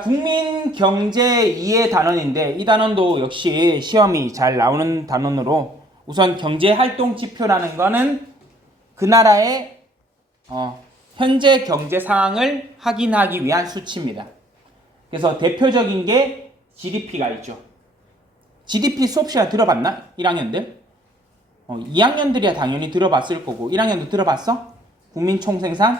국민경제 2의 단원인데 이 단원도 역시 시험이 잘 나오는 단원으로 우선 경제활동지표라는 거는 그 나라의 현재 경제 상황을 확인하기 위한 수치입니다. 그래서 대표적인 게 GDP가 있죠. GDP 수업 시간에 들어봤나? 1학년들? 2학년들이야 당연히 들어봤을 거고 1학년도 들어봤어? 국민총생산?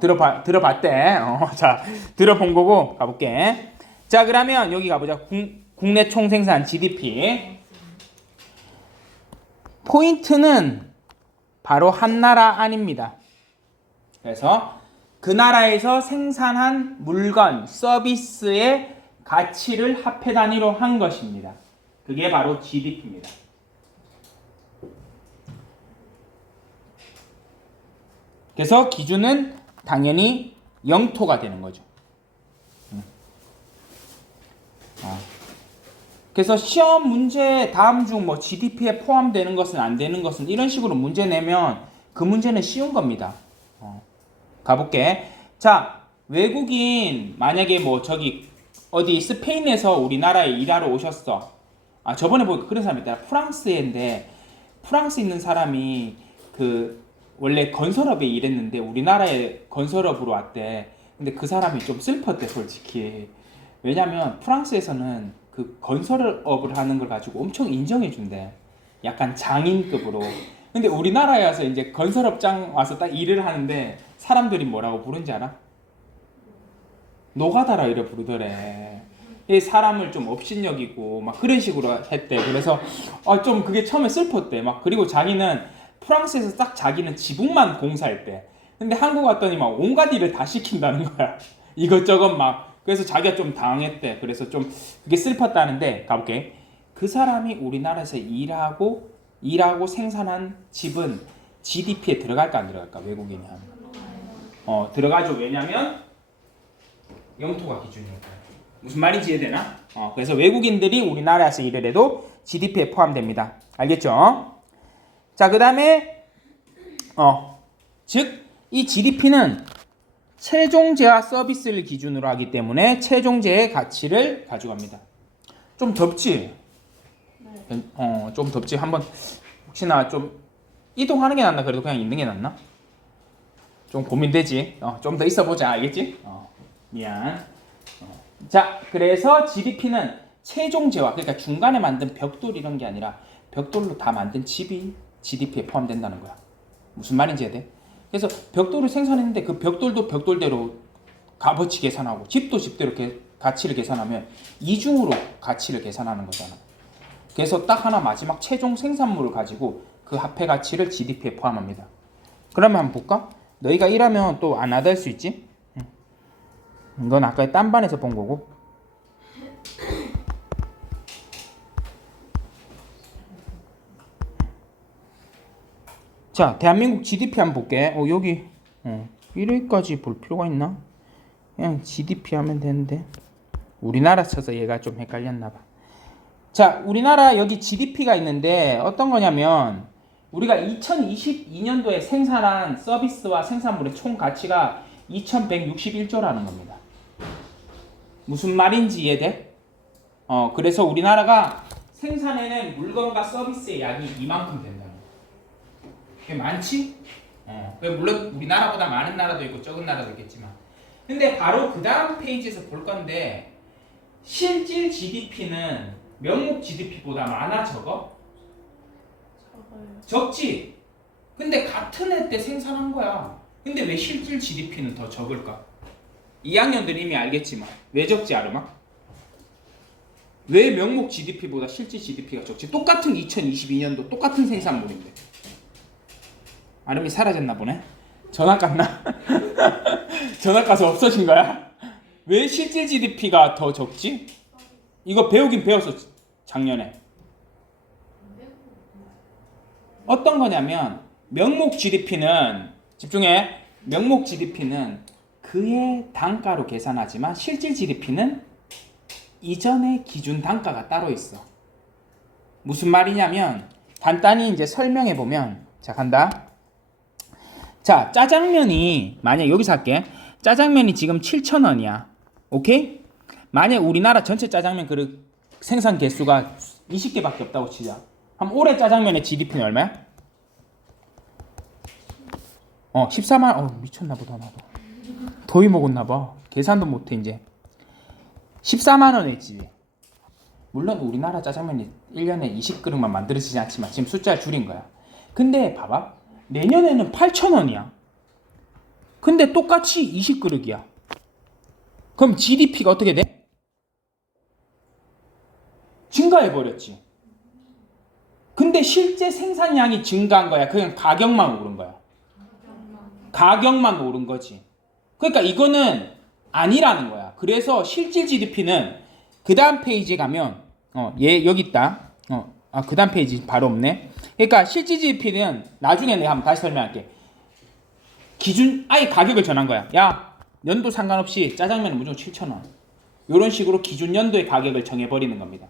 들어봤대. 자, 들어본 거고 가볼게. 자, 그러면 여기 가보자. 국내 총생산 GDP. 포인트는 바로 한 나라 안입니다. 그래서 그 나라에서 생산한 물건, 서비스의 가치를 화폐 단위로 한 것입니다. 그게 바로 GDP입니다. 그래서 기준은 당연히 영토가 되는 거죠. 그래서 시험 문제 다음 중 뭐 GDP에 포함되는 것은 안 되는 것은 이런 식으로 문제 내면 그 문제는 쉬운 겁니다. 가볼게. 자, 외국인 만약에 뭐 저기 어디 스페인에서 우리나라에 일하러 오셨어. 저번에 보니까 그런 사람이 있더라. 프랑스인데 프랑스 있는 사람이 원래 건설업에 일했는데 우리나라에 건설업으로 왔대. 근데 그 사람이 좀 슬펐대 솔직히. 왜냐면 프랑스에서는 그 건설업을 하는 걸 가지고 엄청 인정해 준대. 약간 장인급으로. 근데 우리나라에 와서 이제 건설업장 와서 딱 일을 하는데 사람들이 뭐라고 부른지 알아? 노가다라 이래 부르더래. 이 사람을 좀 업신여기고 막 그런 식으로 했대. 그래서 좀 그게 처음에 슬펐대. 막 그리고 자기는 프랑스에서 딱 자기는 지붕만 공사했대. 근데 한국 왔더니 막 온갖 일을 다 시킨다는 거야. 이것저것 막. 그래서 자기가 좀 당황했대. 그래서 좀 그게 슬펐다는데 가볼게. 그 사람이 우리나라에서 일하고 생산한 집은 GDP에 들어갈까 안 들어갈까? 외국인이 하면. 들어가죠. 왜냐면 영토가 기준이니까. 무슨 말인지 이해되나? 그래서 외국인들이 우리나라에서 일을 해도 GDP에 포함됩니다. 알겠죠? 자, 그 다음에 즉 이 GDP는 최종재와 서비스를 기준으로 하기 때문에 최종재의 가치를 가져갑니다. 좀 덥지? 네. 좀 덥지? 한번 혹시나 좀 이동하는 게 낫나? 그래도 그냥 있는 게 낫나? 좀 고민되지? 좀 더 있어보자. 알겠지? 미안. 자, 그래서 GDP는 최종재와 그러니까 중간에 만든 벽돌 이런 게 아니라 벽돌로 다 만든 집이 GDP에 포함된다는 거야. 무슨 말인지 이해돼? 그래서 벽돌을 생산했는데 그 벽돌도 벽돌대로 값어치 계산하고 집도 집대로 가치를 계산하면 이중으로 가치를 계산하는 거잖아. 그래서 딱 하나 마지막 최종 생산물을 가지고 그 화폐 가치를 GDP에 포함합니다. 그러면 한번 볼까? 너희가 일하면 또 안 와닿을 수 있지? 이건 아까 딴 반에서 본 거고. 자, 대한민국 GDP 한번 볼게. 여기 1위까지 볼 필요가 있나? 그냥 GDP 하면 되는데 우리나라 쳐서 얘가 좀 헷갈렸나 봐. 자, 우리나라 여기 GDP가 있는데 어떤 거냐면 우리가 2022년도에 생산한 서비스와 생산물의 총 가치가 2161조라는 겁니다. 무슨 말인지 이해돼? 그래서 우리나라가 생산해낸 물건과 서비스의 양이 이만큼 된다. 많지? 물론 우리나라보다 많은 나라도 있고 적은 나라도 있겠지만 근데 바로 그 다음 페이지에서 볼 건데 실질 GDP는 명목 GDP보다 많아 적어? 적지? 근데 같은 해 때 생산한 거야. 근데 왜 실질 GDP는 더 적을까? 2학년들 이미 알겠지만 왜 적지 아르마? 왜 명목 GDP보다 실질 GDP가 적지? 똑같은 2022년도 똑같은 생산물인데 아름이 사라졌나 보네. 전학 갔나? 전학 가서 없어진 거야? 왜 실질 GDP가 더 적지? 이거 배우긴 배웠어 작년에. 어떤 거냐면 명목 GDP는 집중해. 명목 GDP는 그의 단가로 계산하지만 실질 GDP는 이전의 기준 단가가 따로 있어. 무슨 말이냐면 간단히 이제 설명해 보면 자 간다. 자, 짜장면이 만약 여기서 할게. 짜장면이 지금 7,000원이야. 오케이? 만약 우리나라 전체 짜장면 그릇 생산 개수가 20개밖에 없다고 치자. 그럼 올해 짜장면의 GDP는 얼마야? 14만 미쳤나 보다 나도. 더위 먹었나 봐. 계산도 못해 이제. 14만 원의 집. 물론 우리나라 짜장면이 1년에 20그릇만 만들어지지 않지만 지금 숫자를 줄인 거야. 근데 봐봐. 내년에는 8,000원이야. 근데 똑같이 20그릇이야. 그럼 GDP가 어떻게 돼? 증가해버렸지. 근데 실제 생산량이 증가한 거야. 그냥 가격만 오른 거야. 가격만 오른 거지. 그러니까 이거는 아니라는 거야. 그래서 실질 GDP는 그 다음 페이지에 가면 얘 여기 있다. 그 다음 페이지 바로 없네. 그러니까 실질 GDP는 나중에 내가 한번 다시 설명할게. 기준 아예 가격을 정한 거야. 야 연도 상관없이 짜장면은 무조건 7,000원. 이런 식으로 기준 연도의 가격을 정해버리는 겁니다.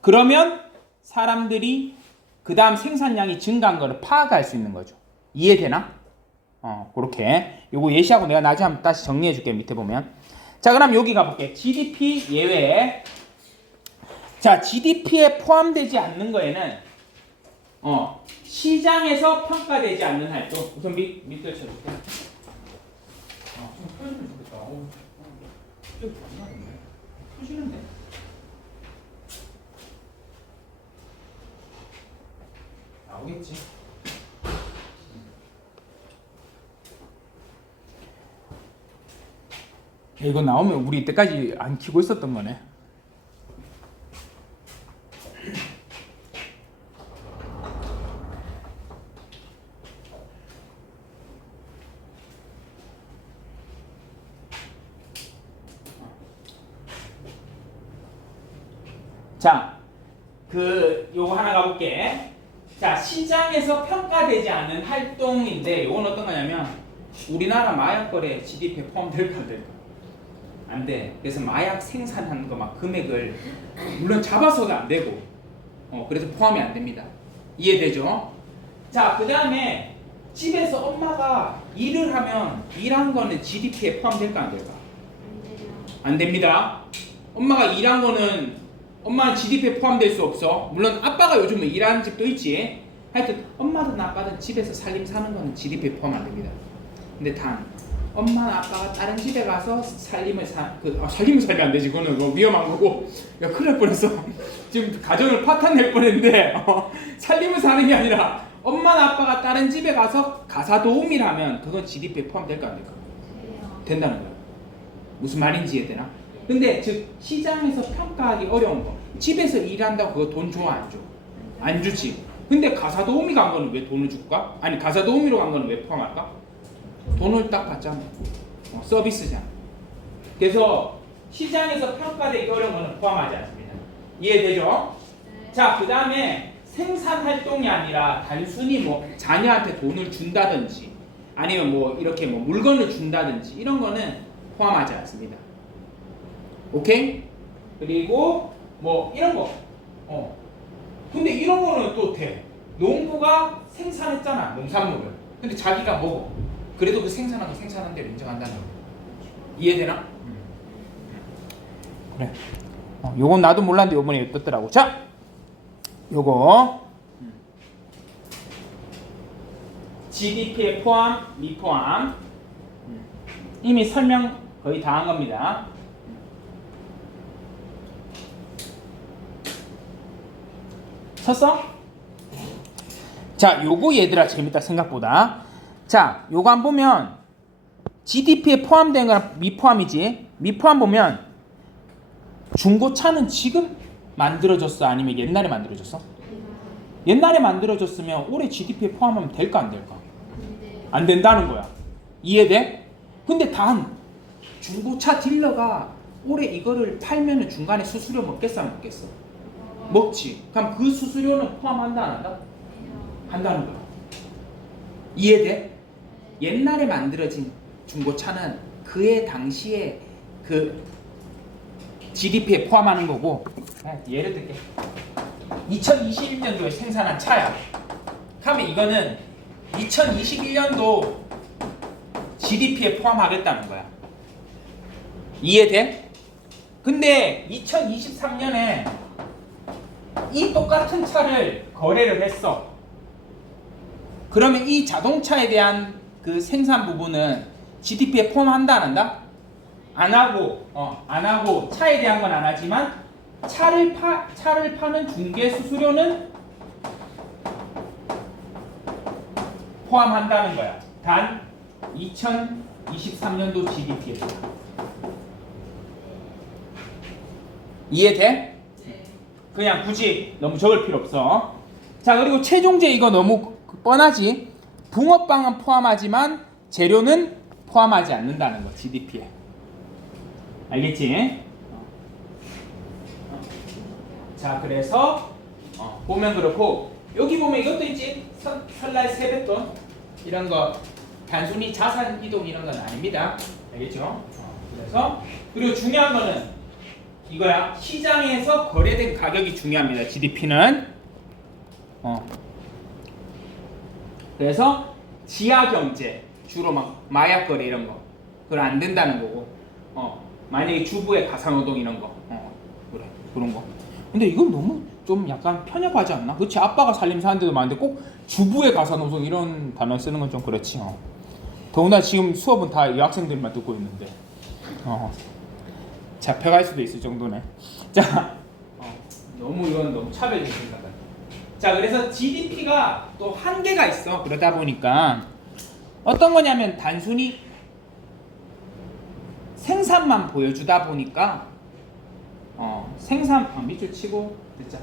그러면 사람들이 그 다음 생산량이 증가한 거를 파악할 수 있는 거죠. 이해되나? 그렇게. 요거 예시하고 내가 나중에 한번 다시 정리해 줄게. 밑에 보면. 자, 그럼 여기 가볼게. GDP 예외. 자, GDP에 포함되지 않는 거에는 시장에서 평가되지 않는 활동. 우선 밑을 쳐줄게. 좀 펴주면 좋겠다. 좀 펴지는데. 나오겠지. 이거 나오면 우리 이때까지 안 키고 있었던 거네. 자, 요거 하나 가볼게. 자, 시장에서 평가되지 않는 활동인데, 요건 어떤 거냐면, 우리나라 마약 거래 GDP에 포함될까 안 될까? 안 돼. 그래서 마약 생산하는 거 막 금액을, 물론 잡아서도 안 되고, 그래서 포함이 안 됩니다. 이해되죠? 자, 그 다음에, 집에서 엄마가 일을 하면, 일한 거는 GDP에 포함될까 안 될까? 안 됩니다. 엄마가 일한 거는 엄마는 GDP에 포함될 수 없어. 물론 아빠가 요즘은 일하는 집도 있지. 하여튼 엄마든 아빠든 집에서 살림 사는 거는 GDP에 포함 안 됩니다. 근데 단 엄마나 아빠가 다른 집에 가서 살림을 살면 안 되지. 그거는 뭐 위험한 거고. 야, 큰일 날 뻔했어. 지금 가정을 파탄낼 뻔했는데 살림을 사는 게 아니라 엄마나 아빠가 다른 집에 가서 가사 도우미를 하면 그건 GDP에 포함될까 안 될까? 된다는 거야. 무슨 말인지 이해되나? 근데 즉 시장에서 평가하기 어려운 거. 집에서 일한다고 그거 돈 줘 안 줘? 안 주지. 근데 가사 도우미가 간 거는 왜 돈을 줄까? 아니 가사 도우미로 간 거는 왜 포함할까? 돈을 딱 받잖아. 서비스잖아. 그래서 시장에서 평가되기 어려운 거는 포함하지 않습니다. 이해되죠? 자, 그 다음에 생산 활동이 아니라 단순히 뭐 자녀한테 돈을 준다든지 아니면 뭐 이렇게 뭐 물건을 준다든지 이런 거는 포함하지 않습니다. 오케이? 그리고 뭐 이런 거. 근데 이런 거는 또 돼. 농부가 생산했잖아, 농산물을. 근데 자기가 먹어. 그래도 그 생산한 대로 인정한다는 거. 이해되나? 그래. 요건 나도 몰랐는데 요번에 떴더라고. 자, 요거 GDP에 포함, 미포함. 이미 설명 거의 다 한 겁니다. 쳤어? 자, 요거 얘들아 재밌다 생각보다. 자, 요거 안 보면 GDP에 포함된 거랑 미포함이지. 미포함 보면 중고차는 지금 만들어졌어? 아니면 옛날에 만들어졌어? 옛날에 만들어졌으면 올해 GDP에 포함하면 될까 안 될까? 안 된다는 거야. 이해돼? 근데 단 중고차 딜러가 올해 이거를 팔면은 중간에 수수료 먹겠어 안 먹겠어? 먹지. 그럼 그 수수료는 포함한다 안 한다? 한다는 거야. 이해돼? 옛날에 만들어진 중고차는 그해 당시에 그 GDP에 포함하는 거고. 예를 들게 2021년도에 생산한 차야. 그러면 이거는 2021년도 GDP에 포함하겠다는 거야. 이해돼? 근데 2023년에 이 똑같은 차를 거래를 했어. 그러면 이 자동차에 대한 그 생산 부분은 GDP에 포함한다 안 한다? 안 하고 차에 대한 건 안 하지만 차를 파는 중개 수수료는 포함한다는 거야. 단 2023년도 GDP에. 이해돼? 그냥 굳이 너무 적을 필요 없어. 자, 그리고 최종재 이거 너무 뻔하지? 붕어빵은 포함하지만 재료는 포함하지 않는다는 거, GDP에. 알겠지? 자, 그래서 보면 그렇고 여기 보면 이것도 있지? 설날 세뱃돈 이런 거 단순히 자산 이동 이런 건 아닙니다. 알겠죠? 그래서 그리고 중요한 거는 이거야. 시장에서 거래된 가격이 중요합니다. GDP는. 그래서 지하 경제 주로 막 마약 거래 이런 거 그건 안 된다는 거고. 만약에 주부의 가사노동 이런 거. 그래. 그런 거. 근데 이건 너무 좀 약간 편협하지 않나? 그렇지. 아빠가 살림사 하는 데도 많은데 꼭 주부의 가사노동 이런 단어 쓰는 건 좀 그렇지. 더구나 지금 수업은 다 여학생들만 듣고 있는데. 잡혀갈 수도 있을 정도네. 자, 이건 너무 차별적인 거다. 자, 그래서 GDP가 또 한계가 있어. 그러다 보니까 어떤 거냐면 단순히 생산만 보여주다 보니까 밑줄 치고 됐자.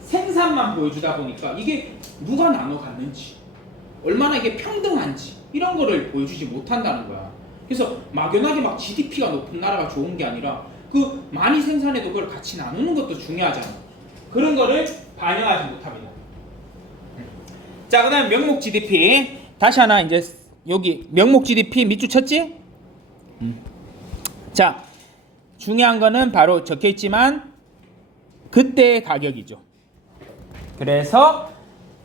생산만 보여주다 보니까 이게 누가 나눠 갖는지 얼마나 이게 평등한지 이런 거를 보여주지 못한다는 거야. 그래서 막연하게 막 GDP가 높은 나라가 좋은 게 아니라 그 많이 생산해도 그걸 같이 나누는 것도 중요하잖아. 그런 거를 반영하지 못합니다. 자, 그 다음에 명목 GDP. 다시 하나 이제 여기 명목 GDP 밑줄 쳤지? 자, 중요한 거는 바로 적혀 있지만 그때의 가격이죠. 그래서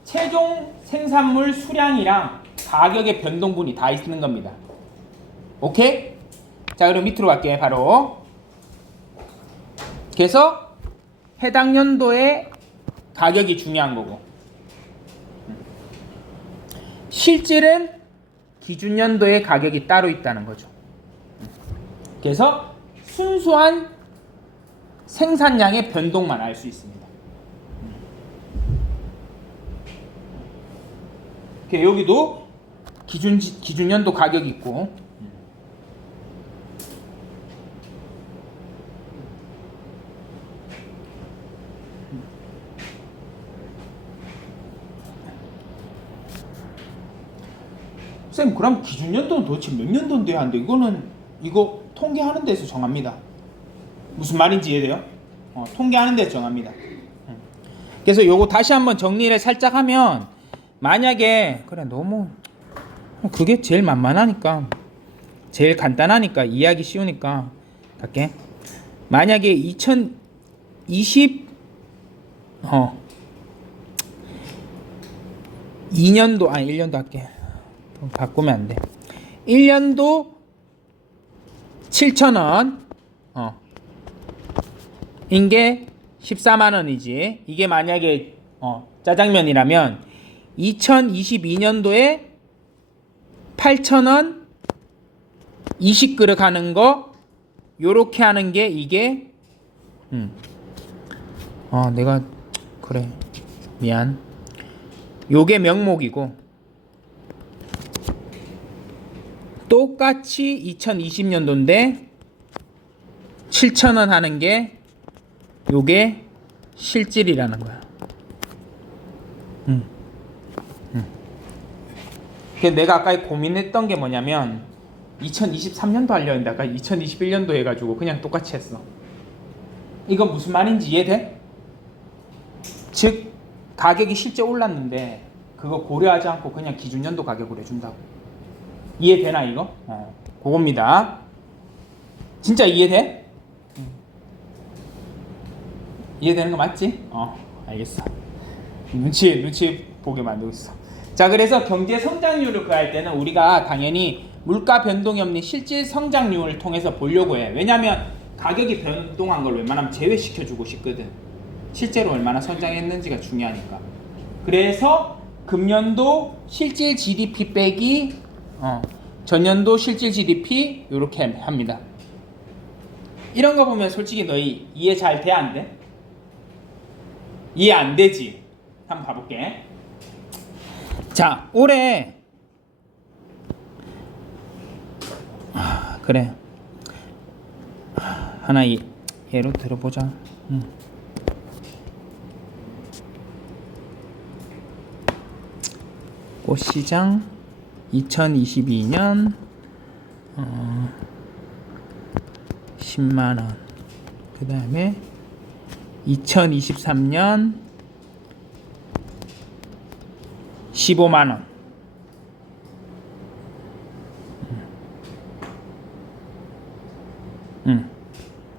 최종 생산물 수량이랑 가격의 변동분이 다 있는 겁니다. 오케이? 자, 그럼 밑으로 갈게. 바로 그래서 해당 연도의 가격이 중요한 거고 실질은 기준 연도의 가격이 따로 있다는 거죠. 그래서 순수한 생산량의 변동만 알 수 있습니다. 여기도 기준 연도 가격이 있고 쌤, 그럼 기준 연도는 도대체 몇 년도는 돼야 하는데 이거 통계하는 데서 정합니다. 무슨 말인지 이해돼요? 통계하는 데서 정합니다. 그래서 요거 다시 한번 정리를 살짝 하면 만약에 그래 너무 그게 제일 만만하니까 제일 간단하니까 이해하기 쉬우니까 갈게. 만약에 2년도 아니 1년도 할게. 바꾸면 안 돼. 1년도 7,000원 인게 14만 원이지. 이게 만약에 짜장면이라면 2022년도에 8,000원 20그릇 하는 거 요렇게 하는 게 이게 내가 그래 미안. 요게 명목이고 똑같이 2020년도인데 7,000원 하는 게 요게 실질이라는 거야. 내가 아까 고민했던 게 뭐냐면 2023년도 하려 했는데 아까 2021년도 해가지고 그냥 똑같이 했어. 이거 무슨 말인지 이해돼? 즉 가격이 실제 올랐는데 그거 고려하지 않고 그냥 기준연도 가격으로 해준다고. 이해되나 이거? 그겁니다. 진짜 이해돼? 이해되는 거 맞지? 알겠어. 눈치 보게 만들고 있어. 자, 그래서 경제 성장률을 구할 때는 우리가 당연히 물가 변동이 없는 실질 성장률을 통해서 보려고 해. 왜냐면 가격이 변동한 걸 웬만하면 제외시켜주고 싶거든. 실제로 얼마나 성장했는지가 중요하니까. 그래서 금년도 실질 GDP 빼기 전년도 실질 GDP 이렇게 합니다. 이런 거 보면 솔직히 너희 이해 잘 돼? 안 돼? 이해 안 되지? 한번 가볼게. 자, 올해 그래 하나 예로 들어보자. 꽃시장 2022년 10만원, 그 다음에 2023년 15만원.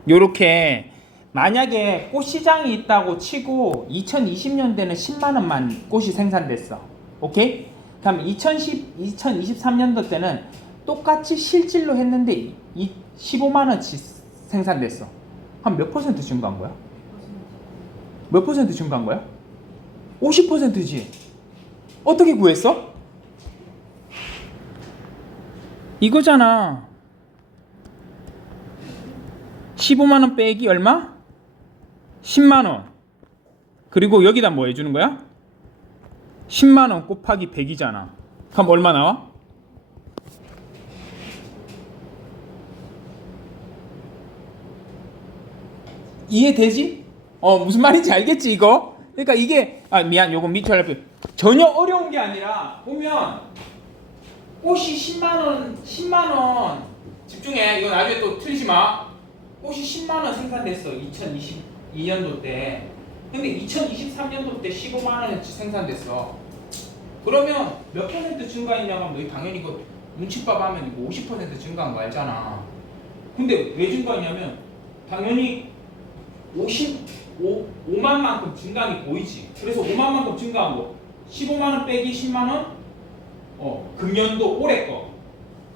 요렇게 만약에 꽃시장이 있다고 치고 2020년대는 10만원만 꽃이 생산됐어. 오케이? 그럼 2023년도 때는 똑같이 실질로 했는데 15만원치 생산됐어. 한 몇 퍼센트 증가한 거야? 몇 퍼센트 증가한 거야? 50%지. 어떻게 구했어? 이거잖아. 15만원 빼기 얼마? 10만원. 그리고 여기다 뭐 해주는 거야? 10만원 곱하기 100이잖아. 그럼 얼마 나와? 이해되지? 무슨 말인지 알겠지 이거? 그러니까 이게 미안, 요거 밑에 할게요. 전혀 어려운 게 아니라 보면 꽃이 10만원 집중해. 이거 나중에 또 틀리지 마. 꽃이 10만원 생산됐어 2022년도 때. 근데 2023년도 때 15만원어치 생산됐어. 그러면 몇 퍼센트 증가했냐고 하면 너희 당연히 이거 눈칫밥 하면 이거 50% 증가한 거 알잖아. 근데 왜 증가했냐면 당연히 5만만큼 증가한 게 보이지. 그래서 5만만큼 증가한 거 15만원 빼기 10만원 금년도 올해 거,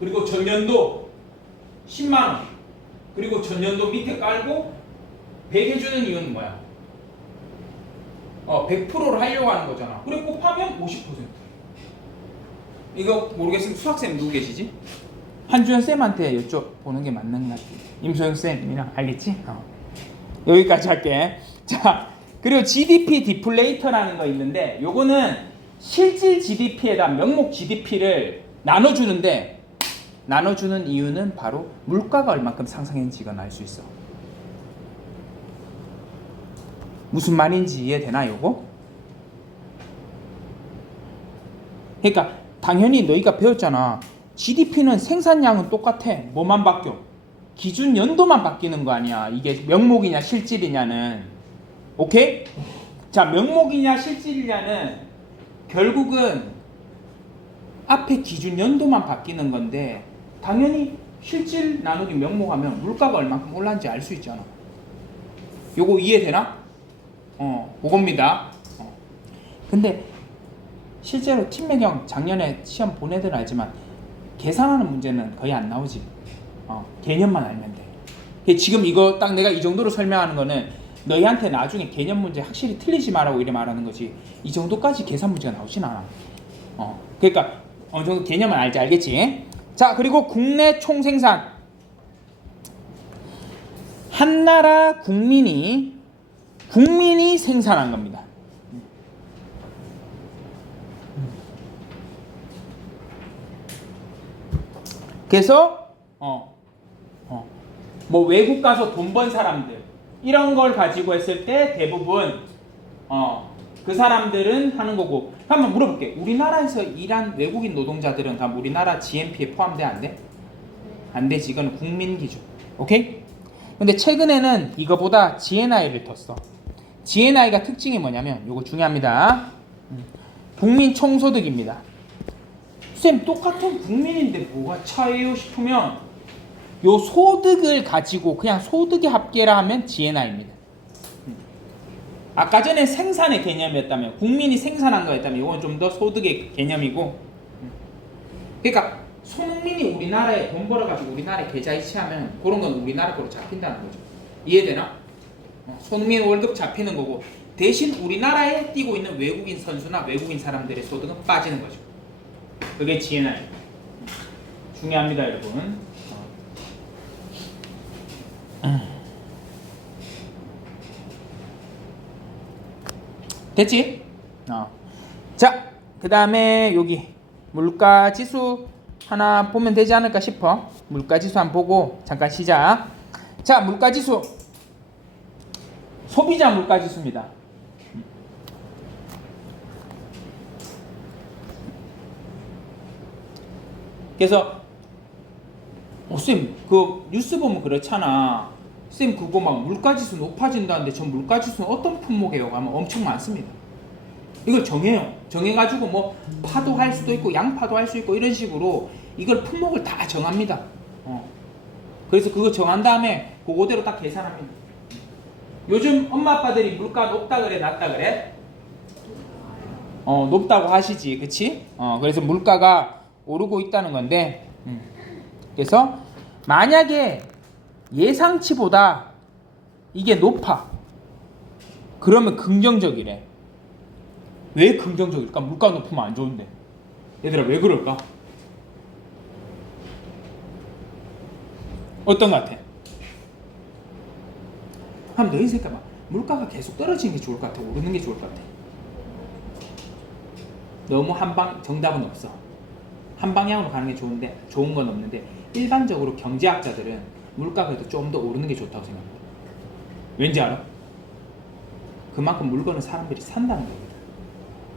그리고 전년도 10만원, 그리고 전년도 밑에 깔고 100 해주는 이유는 뭐야? 100%를 하려고 하는 거잖아. 그래 곱하면 50%. 이거 모르겠으면 수학쌤 누구 계시지? 한주현 쌤한테 여쭤보는 게 맞는 것 같아. 임소영 쌤이랑 알겠지? 여기까지 할게. 자, 그리고 GDP 디플레이터라는 거 있는데 요거는 실질 GDP에다 명목 GDP를 나눠주는데, 나눠주는 이유는 바로 물가가 얼마큼 상승했는지 이건 알 수 있어. 무슨 말인지 이해되나 요거? 그러니까 당연히 너희가 배웠잖아. GDP는 생산량은 똑같아. 뭐만 바뀌어? 기준 연도만 바뀌는 거 아니야. 이게 명목이냐 실질이냐는. 오케이? 자, 명목이냐 실질이냐는 결국은 앞에 기준 연도만 바뀌는 건데 당연히 실질 나누기 명목하면 물가가 얼마큼 올랐는지 알 수 있잖아. 요거 이해되나? 그겁니다. 근데 실제로 팀매경 작년에 시험 본 애들은 알지만 계산하는 문제는 거의 안 나오지. 개념만 알면 돼. 지금 이거 딱 내가 이 정도로 설명하는 거는 너희한테 나중에 개념 문제 확실히 틀리지 말라고 이래 말하는 거지. 이 정도까지 계산 문제가 나오진 않아. 그러니까 어느 정도 개념은 알겠지? 자, 그리고 국내 총생산. 한 나라 국민이 생산한 겁니다. 그래서 뭐 외국 가서 돈 번 사람들 이런 걸 가지고 했을 때 대부분 그 사람들은 하는 거고. 한번 물어볼게. 우리나라에서 일한 외국인 노동자들은 다 우리나라 GNP에 포함돼 안 돼? 안 되지. 이건 국민 기준. 오케이? 근데 최근에는 이거보다 GNI를 뒀어. GNI가 특징이 뭐냐면 요거 중요합니다. 국민 총소득입니다. 쌤 똑같은 국민인데 뭐가 차이요 싶으면 요 소득을 가지고 그냥 소득의 합계라 하면 GNI입니다. 아까 전에 생산의 개념이었다면 국민이 생산한 거였다면 이건 좀 더 소득의 개념이고. 그러니까 손흥민이 우리나라에 돈 벌어가지고 우리나라에 계좌 이체하면 그런 건 우리나라 거로 잡힌다는 거죠. 이해되나? 손흥민 월급 잡히는 거고 대신 우리나라에 뛰고 있는 외국인 선수나 외국인 사람들의 소득은 빠지는 거죠. 그게 GNI. 중요합니다, 여러분. 됐지? 자, 그 다음에 여기 물가지수 하나 보면 되지 않을까 싶어. 물가지수 한번 보고 잠깐 쉬자. 자, 물가지수. 소비자 물가지수입니다. 그래서 쌤, 그 뉴스 보면 그렇잖아. 쌤, 그거 막 물가지수 높아진다는데 저 물가지수는 어떤 품목이에요? 하면 엄청 많습니다. 이걸 정해요. 정해가지고 뭐 파도 할 수도 있고 양파도 할 수 있고 이런 식으로 이걸 품목을 다 정합니다. 그래서 그거 정한 다음에 그거대로 딱 계산합니다. 요즘 엄마 아빠들이 물가 높다 그래 낮다 그래? 높다고 하시지, 그치? 그래서 물가가 오르고 있다는 건데, 그래서 만약에 예상치보다 이게 높아, 그러면 긍정적이래. 왜 긍정적일까? 물가 높으면 안 좋은데. 얘들아, 왜 그럴까? 어떤 것 같아? 한번 너희 생각해봐. 물가가 계속 떨어지는 게 좋을 것 같아? 오르는 게 좋을 것 같아? 너무 정답은 없어. 한 방향으로 가는 게 좋은데, 좋은 건 없는데, 일반적으로 경제학자들은 물가가 그래도 좀 더 오르는 게 좋다고 생각합니다. 왠지 알아? 그만큼 물건을 사람들이 산다는 겁니다.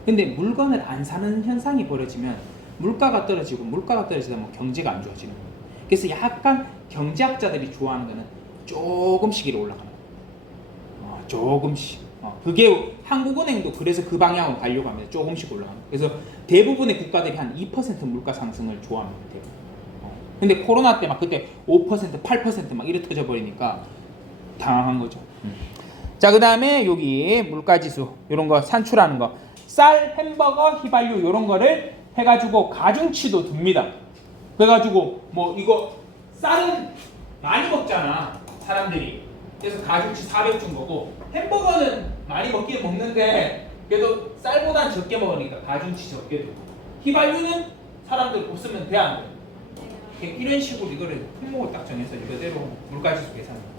근데 물건을 안 사는 현상이 벌어지면 물가가 떨어지고 물가가 떨어지다 보면 경제가 안 좋아지는 거예요. 그래서 약간 경제학자들이 좋아하는 거는 조금씩 이렇게 올라가는 거예요. 조금씩. 그게 한국은행도 그래서 그 방향으로 가려고 합니다. 조금씩 올라가는 거예요. 그래서 대부분의 국가들이 한 2% 물가 상승을 좋아합니다. 근데 코로나 때 막 그때 5%, 8% 이래 터져 버리니까 당황한 거죠. 자, 그 다음에 여기 물가지수 이런 거 산출하는 거, 쌀, 햄버거, 휘발유 이런 거를 해가지고 가중치도 둡니다. 그래가지고 뭐 이거 쌀은 많이 먹잖아 사람들이. 그래서 가중치 400 준 거고, 햄버거는 많이 먹긴 먹는데 그래도 쌀보단 적게 먹으니까 가중치 적게 두고, 휘발유는 사람들 없으면 돼 안 돼? 이런 식으로 이거를 품목을 딱 정해서 이거대로 물가지수 계산합니다.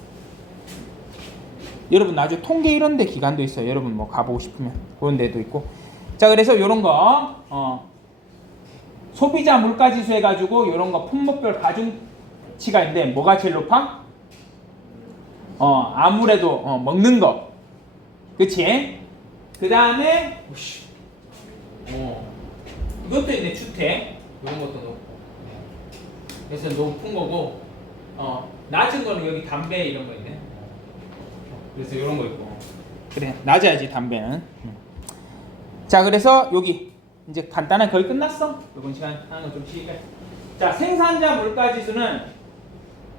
여러분 나중에 통계 이런 데 기관도 있어요. 여러분 뭐 가보고 싶으면 그런 데도 있고. 자, 그래서 이런 거 소비자 물가지수 해가지고 이런 거 품목별 가중치가 있는데 뭐가 제일 높아? 아무래도 먹는 거, 그치? 그 다음에 이것도 있네. 주택 이런 것도 높고. 그래서 높은 거고, 낮은 거는 여기 담배 이런 거 있네. 그래서 이런 거 있고. 그래, 낮아야지 담배는. 자, 그래서 여기 이제 간단하게 거의 끝났어. 이번 시간 하는 거 좀 쉬게. 자, 생산자 물가지수는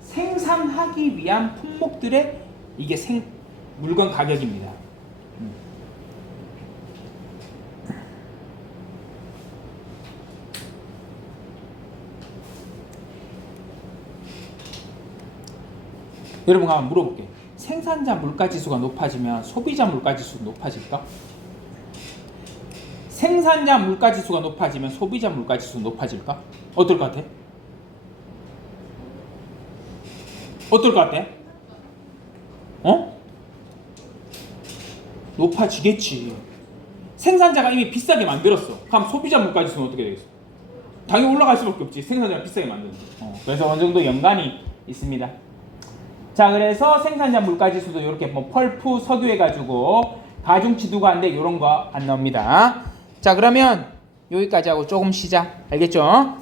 생산하기 위한 품목들의 이게 물건 가격입니다. 여러분 한번 물어볼게. 생산자 물가지수가 높아지면 소비자 물가지수도 높아질까? 생산자 물가지수가 높아지면 소비자 물가지수도 높아질까? 어떨 것 같아? 어떨 것 같아? 높아지겠지. 생산자가 이미 비싸게 만들었어. 그럼 소비자 물가지수는 어떻게 되겠어? 당연히 올라갈 수밖에 없지. 생산자가 비싸게 만드는 거. 그래서 어느 정도 연관이 있습니다. 자, 그래서 생산자 물가지수도 이렇게 뭐 펄프, 석유 해가지고 가중치 두고 하는데 이런 거 안 나옵니다. 자, 그러면 여기까지 하고 조금 쉬자. 알겠죠?